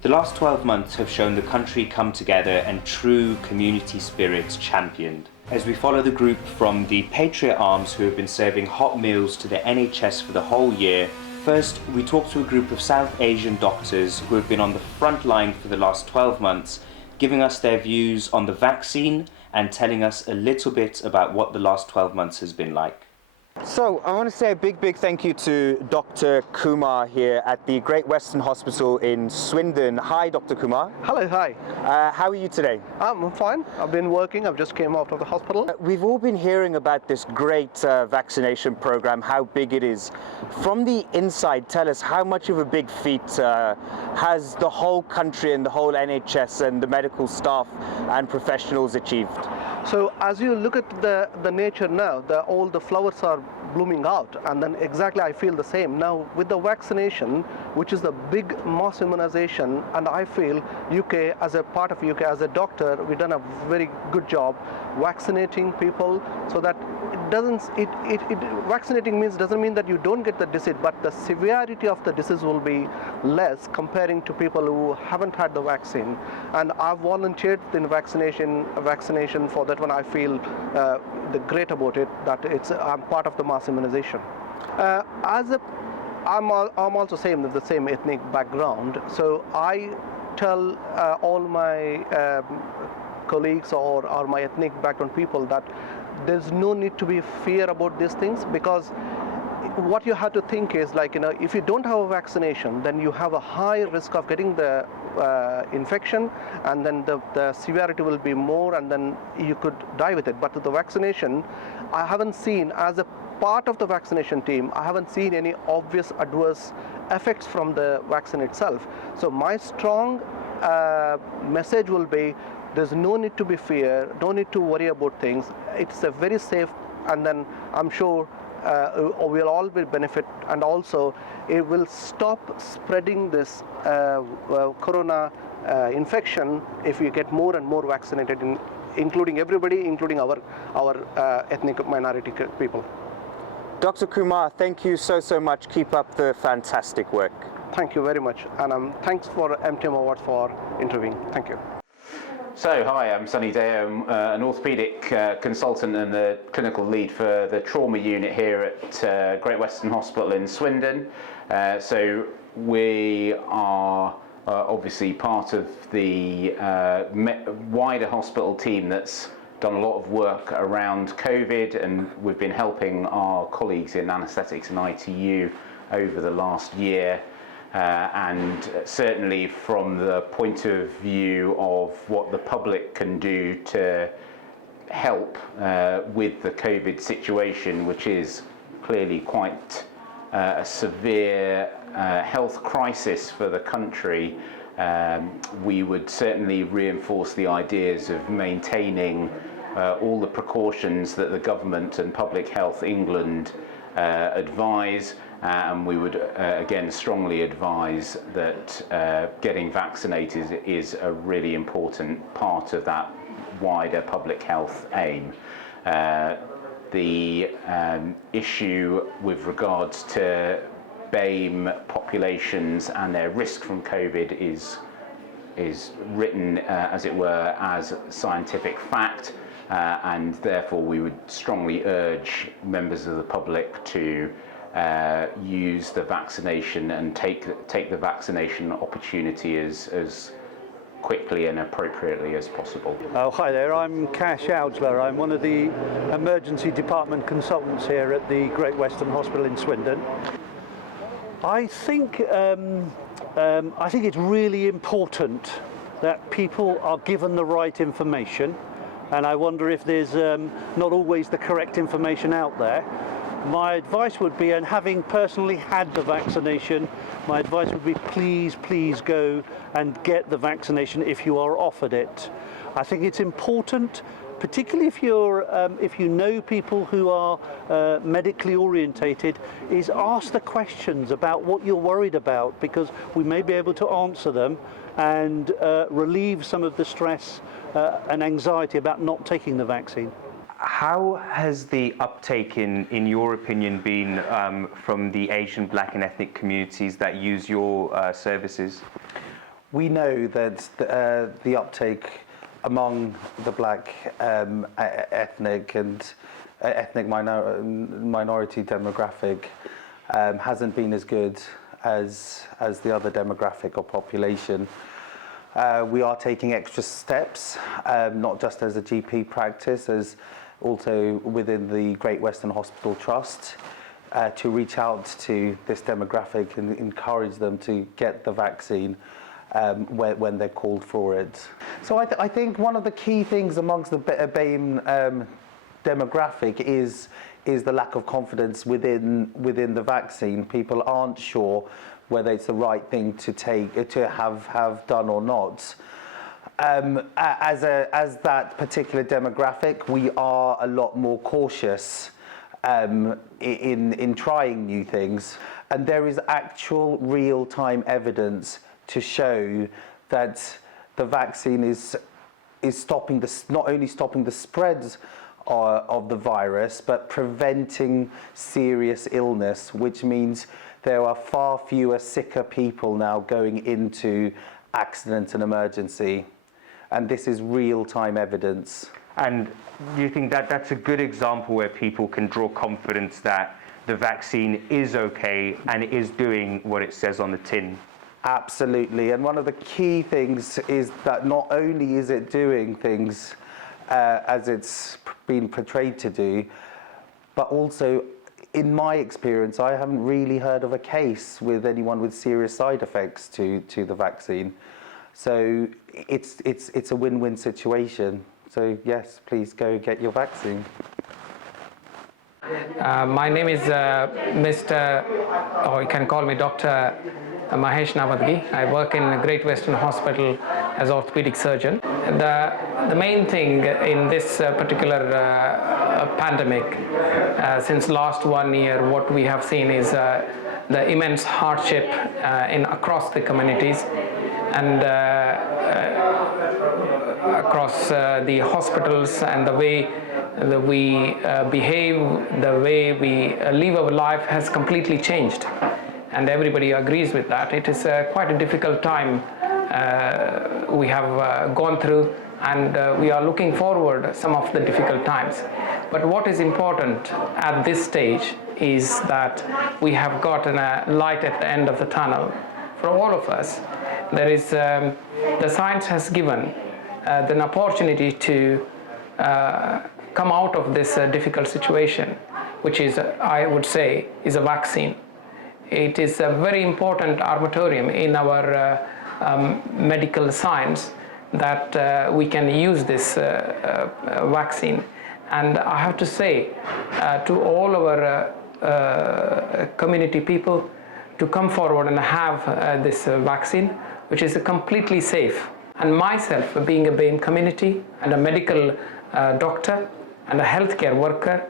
The last 12 months have shown the country come together and true community spirit championed. As we follow the group from the Patriot Arms who have been serving hot meals to the NHS for the whole year, first we talk to a group of South Asian doctors who have been on the front line for the last 12 months, giving us their views on the vaccine and telling us a little bit about what the last 12 months has been like. So I want to say a big thank you to Dr. Kumar here at the Great Western Hospital in Swindon. Hi, Dr. Kumar. Hello, hi. How are you today? I'm fine. I've been working. I've just came out of the hospital. We've all been hearing about this great vaccination program, how big it is. From the inside, tell us how much of a big feat has the whole country and the whole NHS and the medical staff and professionals achieved? So as you look at the nature now, all the flowers are blooming out, and then exactly I feel the same now with the vaccination, which is the big mass immunization. And I feel UK, as a part of UK, as a doctor, we've done a very good job vaccinating people so that vaccinating doesn't mean that you don't get the disease, but the severity of the disease will be less comparing to people who haven't had the vaccine. And I've volunteered in vaccination for that one. I feel the great about it, that I'm part of the mass immunization. I'm also the same ethnic background, so I tell all my colleagues or my ethnic background people that there's no need to be fear about these things, because what you have to think is, like, if you don't have a vaccination, then you have a high risk of getting the infection, and then the severity will be more, and then you could die with it. But with the vaccination, I haven't seen, as a part of the vaccination team, I haven't seen any obvious adverse effects from the vaccine itself. So my strong message will be, there's no need to be fear, no need to worry about things. It's a very safe, and then I'm sure we'll all will benefit, and also it will stop spreading this corona infection if we get more and more vaccinated, including everybody, including our ethnic minority people. Dr. Kumar, thank you so much. Keep up the fantastic work. Thank you very much, and thanks for MTM Awards for interviewing. Thank you. So, hi, I'm Sunny Day. I'm an orthopaedic consultant and the clinical lead for the trauma unit here at Great Western Hospital in Swindon. So we are obviously part of the wider hospital team that's done a lot of work around COVID, and we've been helping our colleagues in anaesthetics and ITU over the last year. And certainly from the point of view of what the public can do to help with the COVID situation, which is clearly quite a severe health crisis for the country, we would certainly reinforce the ideas of maintaining all the precautions that the government and Public Health England advise. And we would again strongly advise that getting vaccinated is a really important part of that wider public health aim. The issue with regards to BAME populations and their risk from COVID is written, as it were, as scientific fact, and therefore we would strongly urge members of the public to use the vaccination and take the vaccination opportunity as quickly and appropriately as possible. Oh, hi there, I'm Cash Oudsler. I'm one of the emergency department consultants here at the Great Western Hospital in Swindon. I think it's really important that people are given the right information, and I wonder if there's not always the correct information out there. My advice would be, and having personally had the vaccination, my advice would be please go and get the vaccination if you are offered it. I think it's important, particularly if you know people who are medically orientated, is ask the questions about what you're worried about, because we may be able to answer them and relieve some of the stress and anxiety about not taking the vaccine. How has the uptake, in your opinion, been from the Asian, Black and ethnic communities that use your services? We know that the uptake among the black ethnic and minority demographic hasn't been as good as the other demographic or population. We are taking extra steps, not just as a GP practice, as also within the Great Western Hospital Trust, to reach out to this demographic and encourage them to get the vaccine when they're called for it. So I think one of the key things amongst the BAME demographic is the lack of confidence within the vaccine. People aren't sure whether it's the right thing to have done or not. As that particular demographic, we are a lot more cautious in trying new things, and there is actual real-time evidence to show that the vaccine is not only stopping the spread of the virus, but preventing serious illness, which means there are far fewer sicker people now going into accident and emergency. And this is real-time evidence. And do you think that that's a good example where people can draw confidence that the vaccine is okay and it is doing what it says on the tin? Absolutely, and one of the key things is that not only is it doing things as it's been portrayed to do, but also, in my experience, I haven't really heard of a case with anyone with serious side effects to the vaccine. So it's a win-win situation. So yes, please go get your vaccine. My name is Mr. or you can call me Dr. Mahesh Nawadgi. I work in Great Western Hospital as orthopedic surgeon. The main thing in this particular pandemic, since last 1 year, what we have seen is the immense hardship across the communities and across the hospitals, and the way that we behave, the way we live our life has completely changed. And everybody agrees with that. It is quite a difficult time we have gone through, and we are looking forward some of the difficult times. But what is important at this stage is that we have gotten a light at the end of the tunnel for all of us. There is the science has given an opportunity to come out of this difficult situation, which is, I would say, is a vaccine. It is a very important armatorium in our medical science that we can use this vaccine. And I have to say to all our community people to come forward and have this vaccine, which is completely safe. And myself, being a BAME community and a medical doctor and a healthcare worker,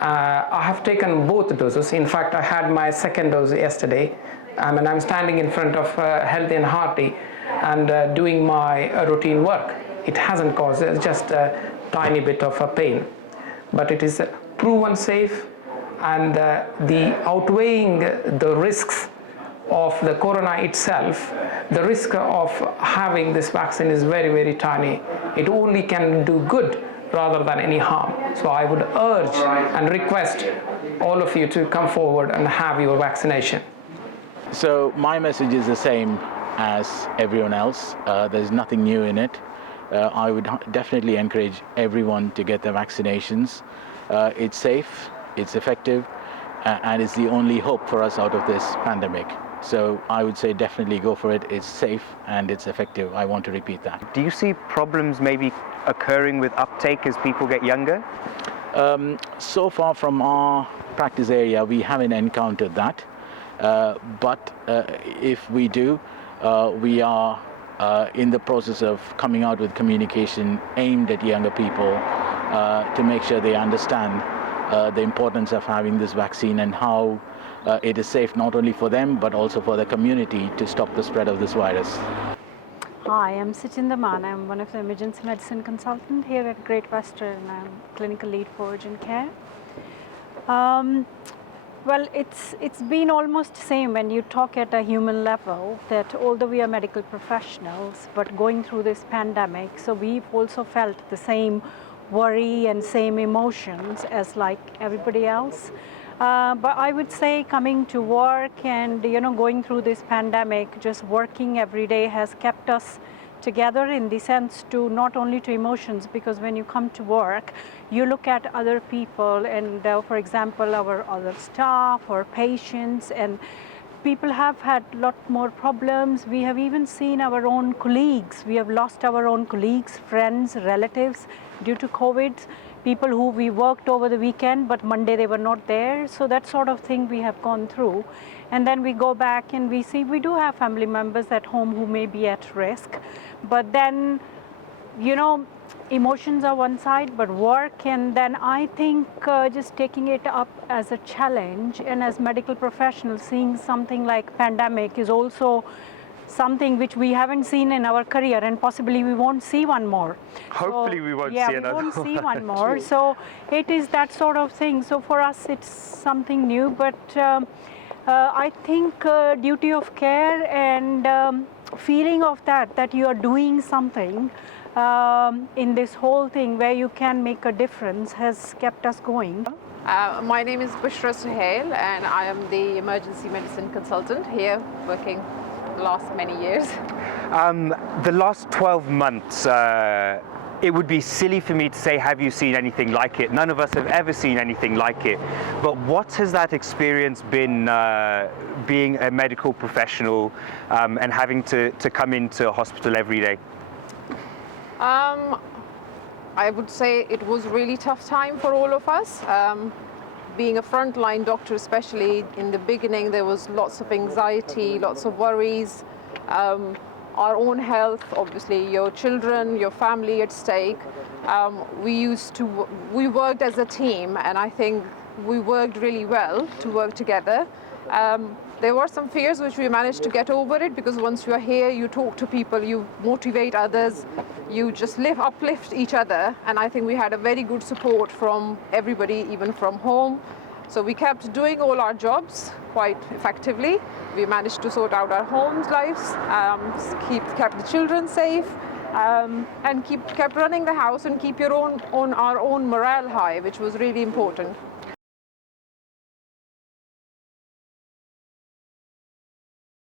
I have taken both doses. In fact, I had my second dose yesterday, and I'm standing in front of Healthy and Hearty and doing my routine work. It hasn't caused just a tiny bit of a pain, but it is proven safe, and the outweighing the risks of the corona itself, the risk of having this vaccine is very, very tiny. It only can do good rather than any harm. So I would urge and request all of you to come forward and have your vaccination. So my message is the same as everyone else. There's nothing new in it. I would definitely encourage everyone to get their vaccinations. It's safe, it's effective, and it's the only hope for us out of this pandemic. So I would say definitely go for it. It's safe and it's effective. I want to repeat that. Do you see problems maybe occurring with uptake as people get younger? So far from our practice area, we haven't encountered that. But if we do, we are in the process of coming out with communication aimed at younger people to make sure they understand the importance of having this vaccine and how it is safe not only for them but also for the community to stop the spread of this virus. Hi, I'm Sachinda Man. I'm one of the emergency medicine consultant here at Great Western. I'm clinical lead for urgent care. Well, it's been almost same when you talk at a human level, that although we are medical professionals, but going through this pandemic, so we've also felt the same worry and same emotions as like everybody else. But I would say coming to work and going through this pandemic, just working every day has kept us together in the sense to not only to emotions, because when you come to work you look at other people and for example our other staff or patients, and people have had a lot more problems. We have even seen our own colleagues. We have lost our own colleagues, friends, relatives due to COVID. People who we worked over the weekend, but Monday they were not there. So that sort of thing we have gone through. And then we go back and we see we do have family members at home who may be at risk. But then, emotions are one side, but work, and then I think just taking it up as a challenge, and as medical professionals, seeing something like pandemic is also something which we haven't seen in our career, and possibly we won't see one more. Hopefully we won't see another we won't see one. one more. So it is that sort of thing. So for us it's something new, but I think duty of care and feeling of that you are doing something in this whole thing where you can make a difference has kept us going. My name is Bushra Suhail and I am the emergency medicine consultant here, working the last many years. The last 12 months, it would be silly for me to say, have you seen anything like it? None of us have ever seen anything like it. But what has that experience been, being a medical professional and having to come into a hospital every day? I would say it was a really tough time for all of us. Being a frontline doctor, especially in the beginning, there was lots of anxiety, lots of worries. Our own health, obviously your children, your family at stake. We worked as a team, and I think we worked really well to work together. There were some fears which we managed to get over it, because once you are here, you talk to people, you motivate others, you just uplift each other, and I think we had a very good support from everybody, even from home. So we kept doing all our jobs quite effectively. We managed to sort out our homes lives, kept the children safe, and kept running the house and keep our own morale high, which was really important.